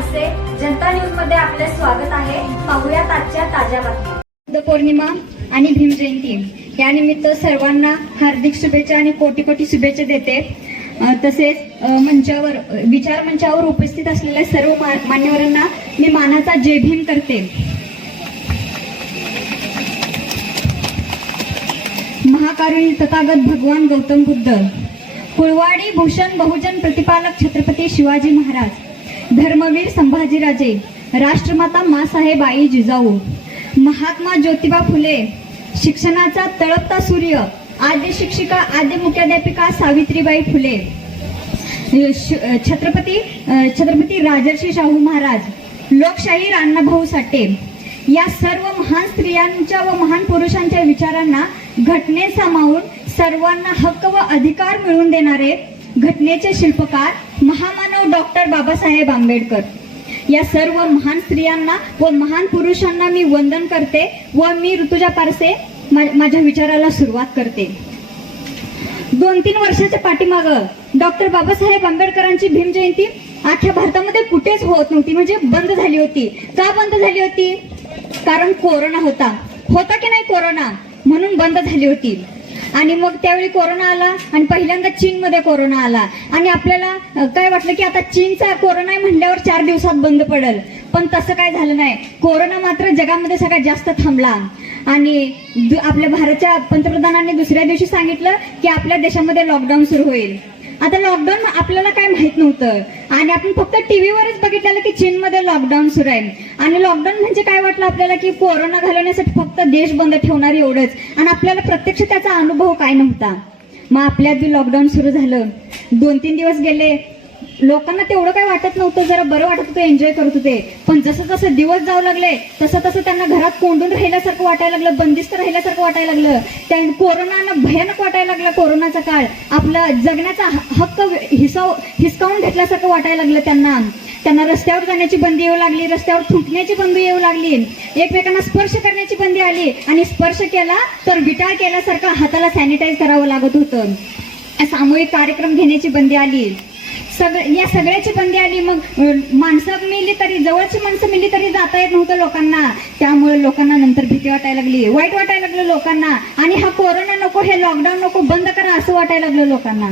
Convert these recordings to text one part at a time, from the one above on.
Parse जनता न्यूजमध्ये आपले स्वागत आहे. पाहूयात आजच्या ताज्या बातम्या. बुद्ध पौर्णिमा आणि भीम जयंती. यानिमित्त सर्वांना हार्दिक शुभेच्छा आणि कोटी कोटी शुभेच्छा देते. तसेच मंचावर विचार मंचावर उपस्थित असलेल्या सर्व मान्यवरांना मी मानाचा जय भीम करते. महाकारुणी तथागत भगवान गौतम बुद्ध. कुळवाडी भूषण बहुजन प्रतिपालक छत्रपती शिवाजी महाराज. धर्मवीर संभाजीराजे राष्ट्रमाता मासाहेब आई जिजाऊ महात्मा ज्योतिबा फुले शिक्षणाचा तळपता सूर्य आद्य शिक्षिका आद्य मुख्याध्यापिका सावित्रीबाई फुले श- छत्रपती छत्रपती राजर्षी शाहू महाराज लोकशाही अण्णाभाऊ साठे या सर्व महान स्त्रियांच्या व महान पुरुषांच्या विचारांना घटनेत सामावून सर्वांना हक्क व अधिकार मिळवून देणारे घटनेचे शिल्पकार महामानव डॉक्टर बाबासाहेब आंबेडकर. या सर्व महान स्त्रियांना व महान पुरुषांना मी वंदन करते व मी ऋतुजा पारसे माझ्या विचाराला सुरुवात करते. दोन तीन वर्षाच्या पाठीमाग डॉक्टर बाबासाहेब आंबेडकरांची भीम जयंती अख्ख्या भारतामध्ये कुठेच होत नव्हती म्हणजे बंद झाली होती. का बंद झाली होती? कारण कोरोना होता. होता की नाही कोरोना? म्हणून बंद झाली होती. आणि मग त्यावेळी कोरोना आला आणि पहिल्यांदा चीनमध्ये कोरोना आला. आणि आपल्याला काय वाटलं की आता चीनचा कोरोना आहे म्हणल्यावर चार दिवसात बंद पडेल. पण तसं काय झालं नाही. कोरोना मात्र जगामध्ये सगळ्यात जास्त थांबला. आणि आपल्या भारतच्या पंतप्रधानांनी दुसऱ्या दिवशी सांगितलं की आपल्या देशामध्ये लॉकडाऊन सुरू होईल. आता लॉकडाऊन आपल्याला काय माहीत नव्हतं. आणि आपण फक्त टीव्हीवरच बघितलेलं की चीनमध्ये लॉकडाऊन सुरू आहे. आणि लॉकडाऊन म्हणजे काय वाटलं आपल्याला की कोरोना घालवण्यासाठी फक्त देश बंद ठेवणार एवढंच. आणि आपल्याला प्रत्यक्ष त्याचा अनुभव काय नव्हता. मग आपल्यात बी लॉकडाऊन सुरू झालं. दोन तीन दिवस गेले. लोकांना तेवढं काय वाटत नव्हतं जरा बरं वाटत होतं एन्जॉय करत होते. पण जसं जसं दिवस जाऊ लागले तसं तसं त्यांना घरात कोंडून राहिल्यासारखं वाटायला लागलं बंदिस्त राहिल्यासारखं वाटायला लागलं. त्या कोरोनानं भयानक वाटायला लागला कोरोनाचा काळ. आपला जगण्याचा हक्क हिसाव हिसकावून घेतल्यासारखं वाटायला लागलं त्यांना. त्यांना रस्त्यावर जाण्याची बंदी येऊ लागली रस्त्यावर थुंकण्याची बंदी येऊ लागली. एकमेकांना स्पर्श करण्याची बंदी आली आणि स्पर्श केला तर विटाळ केल्यासारखं हाताला सॅनिटाईज करावं लागत होतं. सामूहिक कार्यक्रम घेण्याची बंदी आली. सगळं या सगळ्याची बंदी आली मग माणसं मिली तरी जवळची माणसं मिली तरी जाता येत नव्हतं लोकांना. त्यामुळे लोकांना नंतर भीती वाटायला लागली. वाईट वाटायला लागलं लोकांना. आणि हा कोरोना नको हे लॉकडाऊन नको बंद करा असं वाटायला लागलं लोकांना.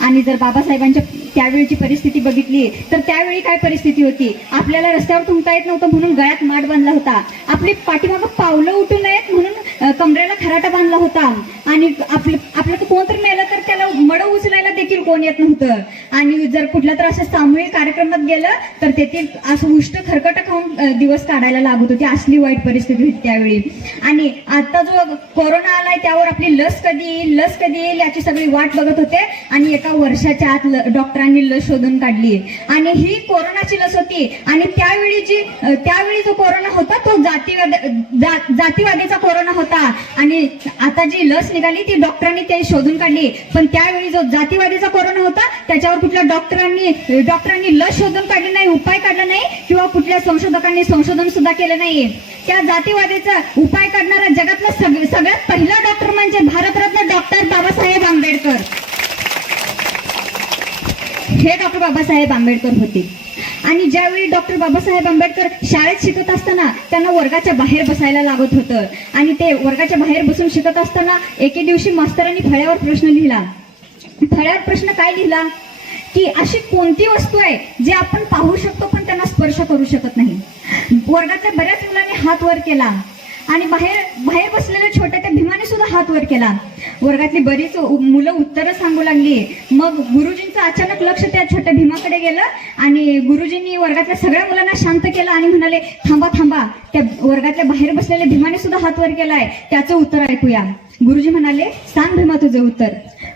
आणि जर बाबासाहेबांच्या त्यावेळीची परिस्थिती बघितली तर त्यावेळी काय परिस्थिती होती? आपल्याला रस्त्यावर थुंकता येत नव्हतं म्हणून गळ्यात माठ बांधला होता. आपली पाठीमागं पावलं उठू नयेत म्हणून कमरेला खराटा बांधला होता. आणि आपलं आपलं कोणतरी मेलं तर त्याला मड उचलायला देखील कोण येत नव्हतं. आणि जर कुठल्या तर असं सामूहिक कार्यक्रमात गेलं तर तेथील असं उष्ट खरकट खाऊन दिवस काढायला लागत होती. असली वाईट परिस्थिती होती त्यावेळी. आणि आता जो कोरोना आलाय त्यावर आपली लस कधी येईल लस कधी येईल याची सगळी वाट बघत होते. आणि एका वर्षाच्या आत डॉक्टर डॉक्टरांनी लस शोधून काढली आणि ही कोरोनाची लस होती. आणि त्यावेळी जी त्यावेळी जो कोरोना होता तो जातीवाद जा- जातीवादीचा कोरोना होता. आणि आता जी लस निघाली ती डॉक्टरांनी ते शोधून काढली. पण त्यावेळी जो जातीवादीचा कोरोना होता त्याच्यावर कुठल्या डॉक्टरांनी डॉक्टरांनी लस शोधून काढली नाही उपाय काढला नाही किंवा कुठल्या संशोधकांनी संशोधन सुद्धा केलं नाही त्या जातीवादीचा उपाय काढणारा जगातला सगळ्यात पहिला डॉक्टर म्हणजे भारतरत्न डॉक्टर बाबासाहेब आंबेडकर. हे डॉक्टर बाबासाहेब आंबेडकर होते. आणि ज्यावेळी डॉक्टर बाबासाहेब आंबेडकर शाळेत शिकत असताना त्यांना वर्गाच्या बाहेर बसायला लागत होतं. आणि ते वर्गाच्या बाहेर बसून शिकत असताना एके दिवशी मास्तरांनी फळ्यावर प्रश्न लिहिला. फळ्यावर प्रश्न काय लिहिला? की अशी कोणती वस्तू आहे जी आपण पाहू शकतो पण त्यांना स्पर्श करू शकत नाही. वर्गातल्या बऱ्याच मुलांनी हात वर केला. आणि बाहेर बाहेर बसलेल्या छोट्या त्या भीमाने सुद्धा हात वर केला. वर्गातली बरीच मुलं उत्तरं सांगू लागली. मग गुरुजींचं अचानक लक्ष त्या छोट्या भीमाकडे गेलं आणि गुरुजींनी वर्गातल्या सगळ्या मुलांना शांत केलं आणि म्हणाले थांबा थांबा. त्या वर्गातल्या बाहेर बसलेल्या भीमाने सुद्धा हात वर केलाय. त्याचं उत्तर ऐकूया. गुरुजी म्हणाले सांग भीमा तुझं उत्तर.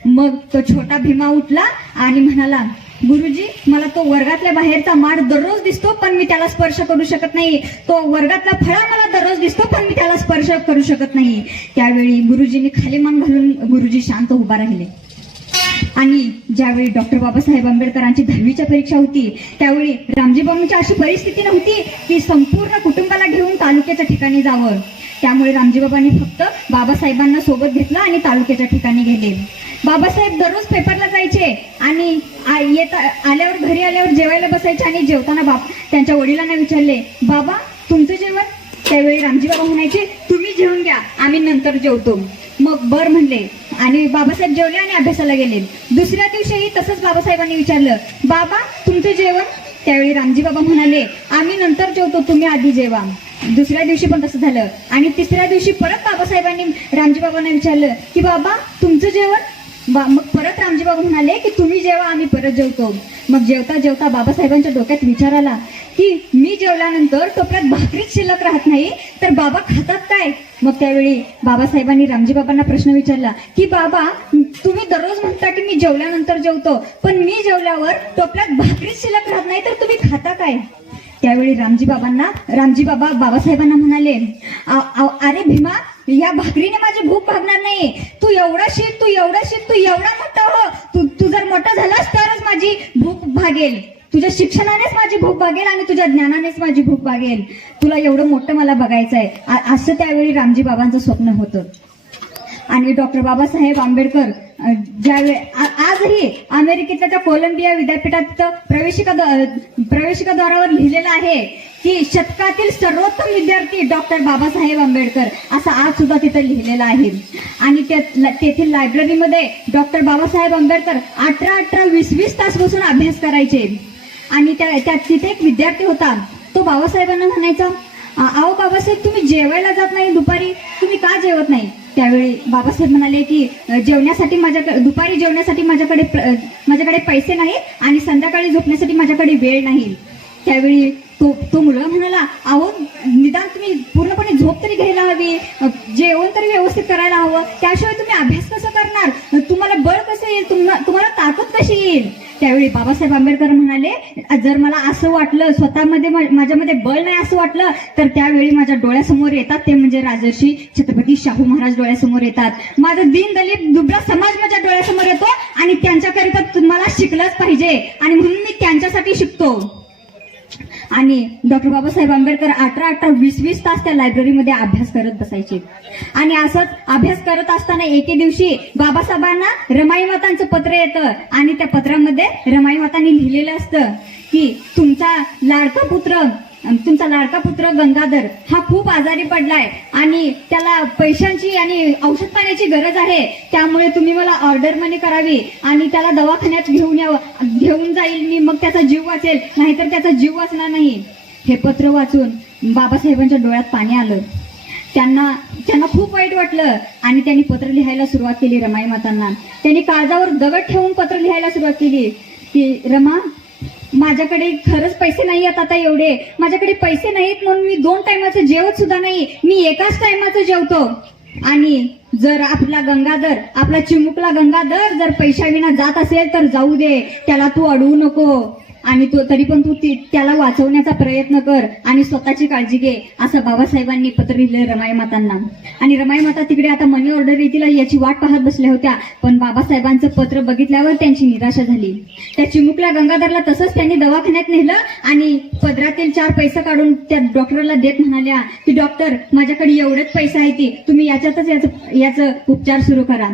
मग तो छोटा भीमा उठला आणि म्हणाला गुरुजी मला तो वर्गातल्या बाहेरचा माड दररोज दिसतो पण मी त्याला स्पर्श करू शकत नाही. तो वर्गातला फळा मला दररोज दिसतो पण मी त्याला स्पर्श करू शकत नाही. त्यावेळी गुरुजींनी खाली मान घालून गुरुजी शांत उभा राहिले. आणि ज्यावेळी डॉक्टर बाबासाहेब आंबेडकरांची दहावीच्या परीक्षा होती त्यावेळी रामजी बाबूंची अशी परिस्थिती नव्हती की संपूर्ण कुटुंबाला घेऊन तालुक्याच्या ठिकाणी जावं. त्यामुळे रामजी बाबांनी फक्त बाबासाहेबांना सोबत घेतलं आणि तालुक्याच्या ठिकाणी गेले. बाबासाहेब दररोज पेपरला जायचे आणि आ- येता आल्यावर घरी आल्यावर जेवायला बसायचे आणि जेवताना बाप त्यांच्या वडिलांना विचारले बाबा तुमचं जेवण? त्यावेळी रामजी बाबा म्हणायचे तुम्ही जेवून घ्या आम्ही नंतर जेवतो. मग बर म्हणले आणि बाबासाहेब जेवले आणि अभ्यासाला गेले. दुसऱ्या दिवशीही तसंच बाबासाहेबांनी विचारलं बाबा तुमचं जेवण? त्यावेळी रामजी बाबा म्हणाले आम्ही नंतर जेवतो तुम्ही आधी जेवा. दुसऱ्या दिवशी पण तसं झालं. आणि तिसऱ्या दिवशी परत बाबासाहेबांनी रामजी बाबांना विचारलं की बाबा तुमचं जेवण? मग परत रामजी बाबा म्हणाले की तुम्ही जेव्हा आम्ही परत जेवतो मग जेवता जेवता बाबासाहेबांच्या डोक्यात विचार आला की मी जेवल्यानंतर टोपल्यात भाकरीच शिल्लक राहत नाही तर बाबा खातात काय? मग त्यावेळी बाबासाहेबांनी रामजी बाबांना प्रश्न विचारला की बाबा तुम्ही दररोज म्हणता की मी जेवल्यानंतर जेवतो पण मी जेवल्यावर टोपल्यात भाकरीच शिल्लक राहत नाही तर तुम्ही खाता काय? त्यावेळी रामजी बाबांना रामजी बाबा बाबासाहेबांना म्हणाले अरे भीमा या भाकरीने माझी भूक भागणार नाही तू एवढा शीत तू एवढा शीत तू एवढा मोठा हो. तू तू जर मोठा झालास तरच माझी भूक भागेल. तुझ्या शिक्षणानेच माझी भूक भागेल आणि तुझ्या ज्ञानानेच माझी भूक भागेल. तुला एवढं मोठं मला बघायचं आहे असं त्यावेळी रामजी बाबांचं स्वप्न होतं. आणि डॉक्टर बाबासाहेब आंबेडकर अ, ज्यावेळी आ- आजही अमेरिकेतल्या त्या कोलंबिया विद्यापीठात प्रवेशिका प्रवेशिका प्रवेशिकाद्वारावर लिहिलेलं आहे की शतकातील सर्वोत्तम विद्यार्थी डॉक्टर बाबासाहेब आंबेडकर असं आज सुद्धा तिथं लिहिलेलं आहे. आणि तेथील लायब्ररीमध्ये डॉक्टर बाबासाहेब आंबेडकर अठरा अठरा वीस वीस तास बसून अभ्यास करायचे. आणि त्या त्या- तिथे एक विद्यार्थी होता तो बाबासाहेबांना म्हणायचा अहो बाबासाहेब तुम्ही जेवायला जात नाही दुपारी? तुम्ही का जेवत नाही? त्यावेळी बाबासाहेब म्हणाले की जेवण्यासाठी माझ्याकडे दुपारी जेवण्यासाठी माझ्याकडे प्र- माझ्याकडे पैसे नाही आणि संध्याकाळी झोपण्यासाठी माझ्याकडे वेळ नाही. त्यावेळी तो तो मुलगा म्हणाला अहो निदान तुम्ही पूर्णपणे झोप तरी घ्यायला हवी जेवण तरी व्यवस्थित करायला हवं. त्याशिवाय तुम्ही अभ्यास कसं करणार? तुम्हाला बळ कसं येईल? तुम्हाला ताकद कशी येईल? त्यावेळी बाबासाहेब आंबेडकर म्हणाले जर मला असं वाटलं स्वतःमध्ये माझ्यामध्ये बळ नाही असं वाटलं तर त्यावेळी माझ्या डोळ्यासमोर येतात ते म्हणजे राजर्षी छत्रपती शाहू महाराज डोळ्यासमोर येतात. माझा दीन दलित दुबळा समाज माझ्या डोळ्यासमोर येतो आणि त्यांच्याकरिता तुम्हाला शिकलंच पाहिजे आणि म्हणून मी त्यांच्यासाठी शिकतो. आणि डॉक्टर बाबासाहेब आंबेडकर अठरा अठरा वीस वीस तास त्या लायब्ररीमध्ये अभ्यास करत बसायचे. आणि असंच अभ्यास करत असताना एके दिवशी बाबासाहेबांना रमाई मातांचं पत्र येतं. आणि त्या पत्रामध्ये रमाई मातांनी लिहिलेलं असतं की तुमचा लाडका पुत्र तुमचा लाडका पुत्र गंगाधर हा खूप आजारी पडलाय आणि त्याला पैशांची आणि औषध पाण्याची गरज आहे त्यामुळे तुम्ही मला ऑर्डर मनी करावी आणि त्याला दवाखान्यात घेऊन यावं. घेऊन जाईल मी मग त्याचा जीव वाचेल नाहीतर त्याचा जीव वाचणार नाही. हे पत्र वाचून बाबासाहेबांच्या डोळ्यात पाणी आलं. त्यांना त्यांना खूप वाईट वाटलं आणि त्यांनी पत्र लिहायला सुरुवात केली रमाई मातांना. त्यांनी काळजावर दगड ठेवून पत्र लिहायला सुरुवात केली. की रमा माझ्याकडे खरंच पैसे नाही आहेत आता एवढे. माझ्याकडे पैसे नाहीत म्हणून मी दोन टायमाचं जेवत सुद्धा नाही. मी एकाच टायमाचं जेवतो. आणि जर आपला गंगाधर आपला चिमुकला गंगाधर जर पैशाविना जात असेल तर जाऊ दे. त्याला तू अडवू नको. आणि तो तरी पण तू ती- त्याला वाचवण्याचा प्रयत्न कर आणि स्वतःची काळजी घे असं बाबासाहेबांनी पत्र लिहिलं रमाई मातांना. आणि रमाई माता तिकडे आता मनी ऑर्डर येतील याची वाट पाहत बसल्या होत्या. पण बाबासाहेबांचं पत्र बघितल्यावर त्यांची निराशा झाली. त्या चिमुकल्या गंगाधरला तसंच त्यांनी दवाखान्यात नेलं आणि पदरातील चार पैसे काढून त्या डॉक्टरला देत म्हणाल्या की डॉक्टर माझ्याकडे एवढेच पैसे आहेत ती तुम्ही याच्यातच याचं याचं उपचार सुरू करा.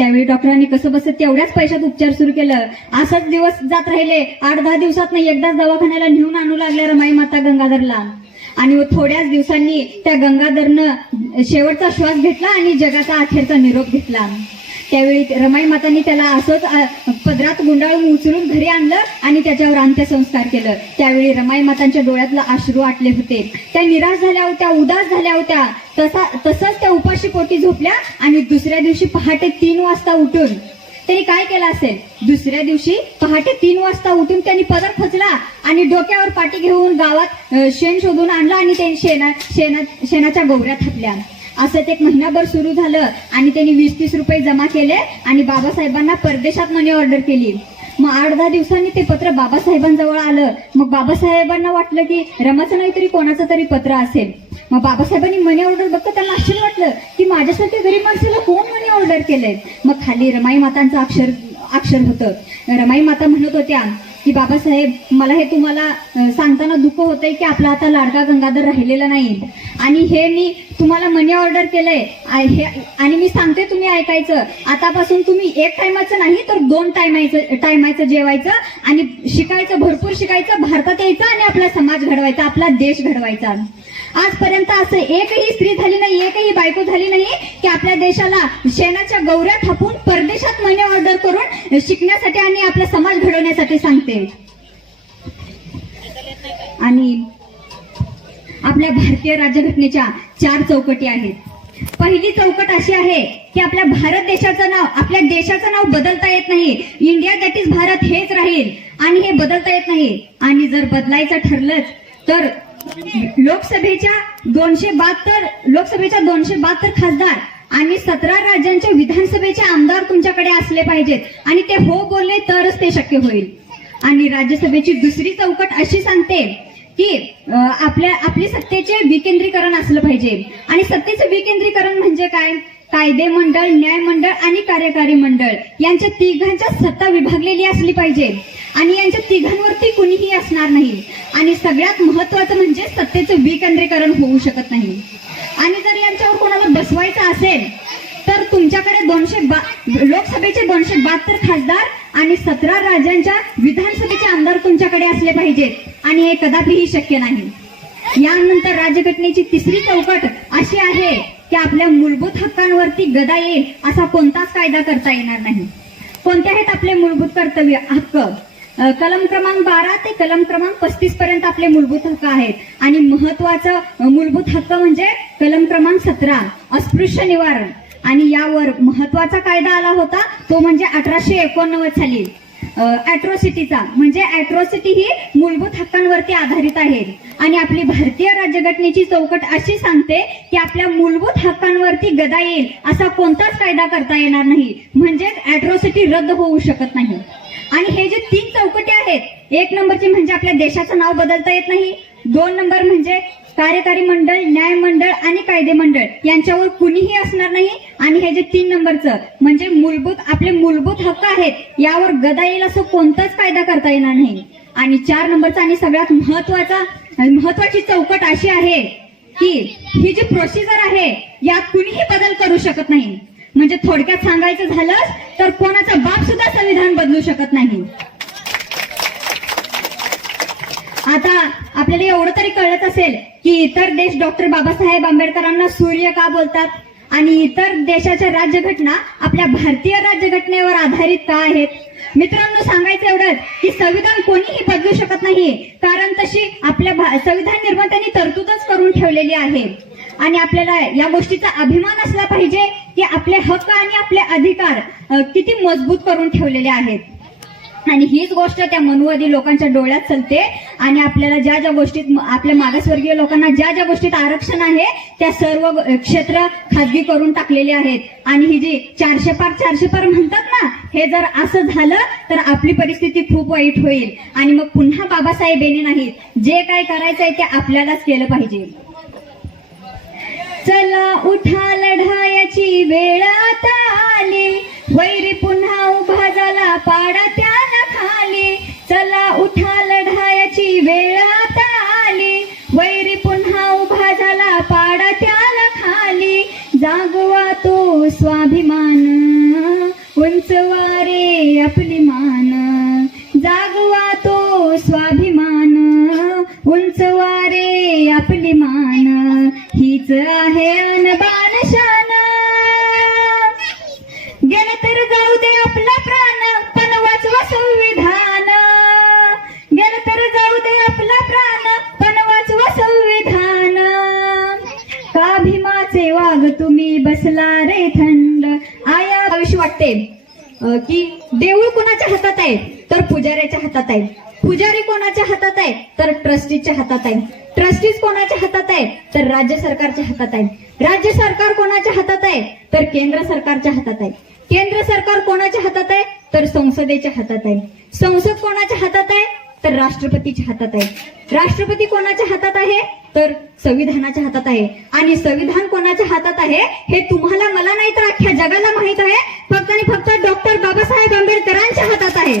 त्यावेळी डॉक्टरांनी कसं बसत तेवढ्याच पैशात उपचार सुरू केलं. असंच दिवस जात राहिले. आठ दहा दिवसात एकदाच दवाखान्याला नेऊन आणू लागल्या रमाई माता गंगाधरला. आणि हो थोड्याच दिवसांनी त्या गंगाधरनं शेवटचा श्वास घेतला आणि जगाचा अखेरचा निरोप घेतला. त्यावेळी रमाई मातांनी त्याला असंच पदरात गुंडाळून उचलून घरी आणलं आणि त्याच्यावर अंत्यसंस्कार केलं. त्यावेळी रमाई मातांच्या डोळ्यातला अश्रू आटले होते. त्या निराश झाल्या होत्या उदास झाल्या होत्या. तसा तसंच त्या उपाशी पोटी झोपल्या आणि दुसऱ्या दिवशी पहाटे तीन वाजता उठून त्यांनी काय केलं असेल? दुसऱ्या दिवशी पहाटे तीन वाजता उठून त्यांनी पदर खचला आणि डोक्यावर पाठी घेऊन गावात शेण शोधून आणलं आणि ते शेणा शेणा शेणाच्या गोवऱ्या थापल्या. असं ते एक महिनाभर सुरू झालं आणि त्यांनी वीस तीस रुपये जमा केले आणि बाबासाहेबांना परदेशात मनी ऑर्डर केली. मग आठ दहा दिवसांनी ते पत्र बाबासाहेबांजवळ आलं. मग बाबासाहेबांना वाटलं की रमाचं नाही तरी कोणाचं तरी पत्र असेल. मग बाबासाहेबांनी मनी ऑर्डर बघता त्यांना आश्चर्य वाटलं की माझ्यासाठी गरीब माणसाला कोण मनी ऑर्डर केलंय? मग खाली रमाई मातांचं अक्षर अक्षर होतं. रमाई माता म्हणत होत्या की बाबासाहेब मला हे तुम्हाला सांगताना दुःख होतंय की आपला आता लाडका गंगाधर राहिलेला नाही आणि हे मी तुम्हाला मनी ऑर्डर केलंय. हे- आणि मी सांगते तुम्ही ऐकायचं. आतापासून तुम्ही एक टायमाचं नाही तर दोन टायमाचं टायमाचं जेवायचं आणि शिकायचं भरपूर शिकायचं भारतात यायचं आणि आपला समाज घडवायचा आपला देश घडवायचा. आजपर्यंत असं एकही स्त्री झाली नाही एकही बायको झाली नाही की आपल्या देशाला शेणाच्या गौऱ्या थापून परदेशात मनी ऑर्डर करून शिकण्यासाठी आणि आपला समाज घडवण्यासाठी सांगते. आणि आपल्या भारतीय राज्यघटनेच्या चार चौकटी आहेत. पहिली चौकट अशी आहे की आपल्या भारत देशाचं नाव आपल्या देशाचं नाव बदलता येत नाही. इंडिया दॅट इज भारत हेच राहील. आणि हे बदलता येत नाही. आणि जर बदलायचं ठरलंच तर लोकसभेच्या दोनशे बहात्तर लोकसभेच्या दोनशे बहात्तर खासदार आणि सतरा राज्यांच्या विधानसभेचे आमदार तुमच्याकडे असले पाहिजेत. आणि ते हो बोलले तरच ते शक्य होईल. आणि राज्यसभेची दुसरी चौकट अशी सांगते की आपल्या आपली सत्तेचे विकेंद्रीकरण असलं पाहिजे. आणि सत्तेचं विकेंद्रीकरण म्हणजे काय? कायदे मंडळ न्याय मंडळ आणि कार्यकारी मंडळ. यांच्या तिघांच्या सत्ता विभागलेली असली पाहिजे. आणि यांच्या तिघांवरती कुणीही असणार नाही. आणि सगळ्यात महत्वाचं म्हणजे सत्तेचं विकेंद्रीकरण होऊ शकत नाही. आणि जर यांच्यावर कोणाला बसवायचं असेल तर तुमच्याकडे दोनशे बा लोकसभेचे दोनशे बहात्तर खासदार आणि सतरा राज्यांच्या विधानसभेचे आमदार तुमच्याकडे असले पाहिजेत. आणि हे कदापिही शक्य नाही. यानंतर राज्यघटनेची तिसरी चौकट अशी आहे की आपल्या मूलभूत हक्कांवरती गदा येईल असा कोणताच कायदा करता येणार नाही. कोणते आहेत आपले मूलभूत कर्तव्य? हक्क. कलम क्रमांक बारा ते कलम क्रमांक पस्तीस पर्यंत आपले मूलभूत हक्क आहेत. आणि महत्वाचं मूलभूत हक्क म्हणजे कलम क्रमांक सतरा अस्पृश्य निवारण. आणि यावर महत्त्वाचा कायदा आला होता तो म्हणजे अठराशे एकोणनव्वद साली. अॅट्रॉसिटीचा म्हणजे अॅट्रॉसिटी ही मूलभूत हक्कांवरती आधारित आहे. आणि आपली भारतीय राज्यघटनेची चौकट अशी सांगते की आपल्या मूलभूत हक्कांवरती गदा येईल असा कोणताच कायदा करता येणार नाही. म्हणजेच अॅट्रॉसिटी रद्द होऊ शकत नाही. आणि हे जे तीन चौकटी आहेत एक नंबरची म्हणजे आपल्या देशाचं नाव बदलता येत नाही दोन नंबर म्हणजे कार्यकारी मंडळ न्याय मंडळ आणि कायदे मंडळ यांच्यावर कुणीही असणार नाही. आणि हे जे तीन नंबरचं म्हणजे मूलभूत आपले मूलभूत हक्क आहेत यावर गदा येईल असं कोणताच कायदा करता येणार नाही. आणि चार नंबरचा आणि सगळ्यात महत्त्वाचा महत्वाची चौकट अशी आहे की ही जी प्रोसिजर आहे यात कुणीही बदल करू शकत नाही. म्हणजे थोडक्यात सांगायचं झालं तर कोणाचा बाप सुद्धा संविधान बदलू शकत नाही. आता आपल्याला एवढं तरी कळत असेल की इतर देश डॉक्टर बाबासाहेब आंबेडकरांना सूर्य का बोलतात? आणि इतर देशाच्या राज्यघटना आपल्या भारतीय राज्यघटनेवर आधारित का आहेत? मित्रांनो सांगायचं एवढंच की संविधान कोणीही बदलू शकत नाही कारण तशी आपल्या भा- संविधान निर्मात्यांनी तरतूदच करून ठेवलेली आहे. आणि आपल्याला या गोष्टीचा अभिमान असला पाहिजे की आपले हक्क आणि आपले अधिकार किती मजबूत करून ठेवलेले आहेत. आणि हीच गोष्ट त्या मनुवादी लोकांच्या डोळ्यात चलते आणि आपल्याला ज्या ज्या गोष्टीत आपल्या मागासवर्गीय लोकांना ज्या ज्या गोष्टीत आरक्षण आहे त्या सर्व क्षेत्र खाजगी करून टाकलेले आहेत. आणि ही जी चारशे पार चारशे पार म्हणतात ना हे जर असं झालं तर आपली परिस्थिती खूप वाईट होईल. आणि मग पुन्हा बाबासाहेब येणे नाहीत. जे काय करायचं आहे ते आपल्यालाच केलं पाहिजे. चला उठा लढायाची वेळ आता आली. वैरी पुन्हा उभा झाला पाडा त्या आपला प्राण पण वाचवा संविधान गेलं तर जाऊ दे आपला प्राण पण वाचवा संविधान का भीमाचे वाघ तुम्ही बसला रे थंड? आया भविष्य वाटते की देऊळ कोणाच्या हातात आहे तर पुजाऱ्याच्या हातात आहे. पुजारी कोणाच्या हातात आहे तर ट्रस्टीच्या हातात आहे. ट्रस्टीज कोणाच्या हातात आहे? तर राज्य सरकारच्या हातात आहे. राज्य सरकार कोणाच्या हातात आहे? तर केंद्र सरकारच्या हातात आहे. केंद्र सरकार कोणाच्या हातात आहे? तर संसदेच्या हातात आहे. संसद कोणाच्या हातात आहे? तर राष्ट्रपतीच्या हातात आहे. राष्ट्रपती कोणाच्या हातात आहे? तर संविधानाच्या हातात आहे. आणि संविधान कोणाच्या हातात आहे? हे तुम्हाला मला नाही तर अख्ख्या जगाला माहीत आहे. फक्त आणि फक्त डॉक्टर बाबासाहेब आंबेडकरांच्या हातात आहे.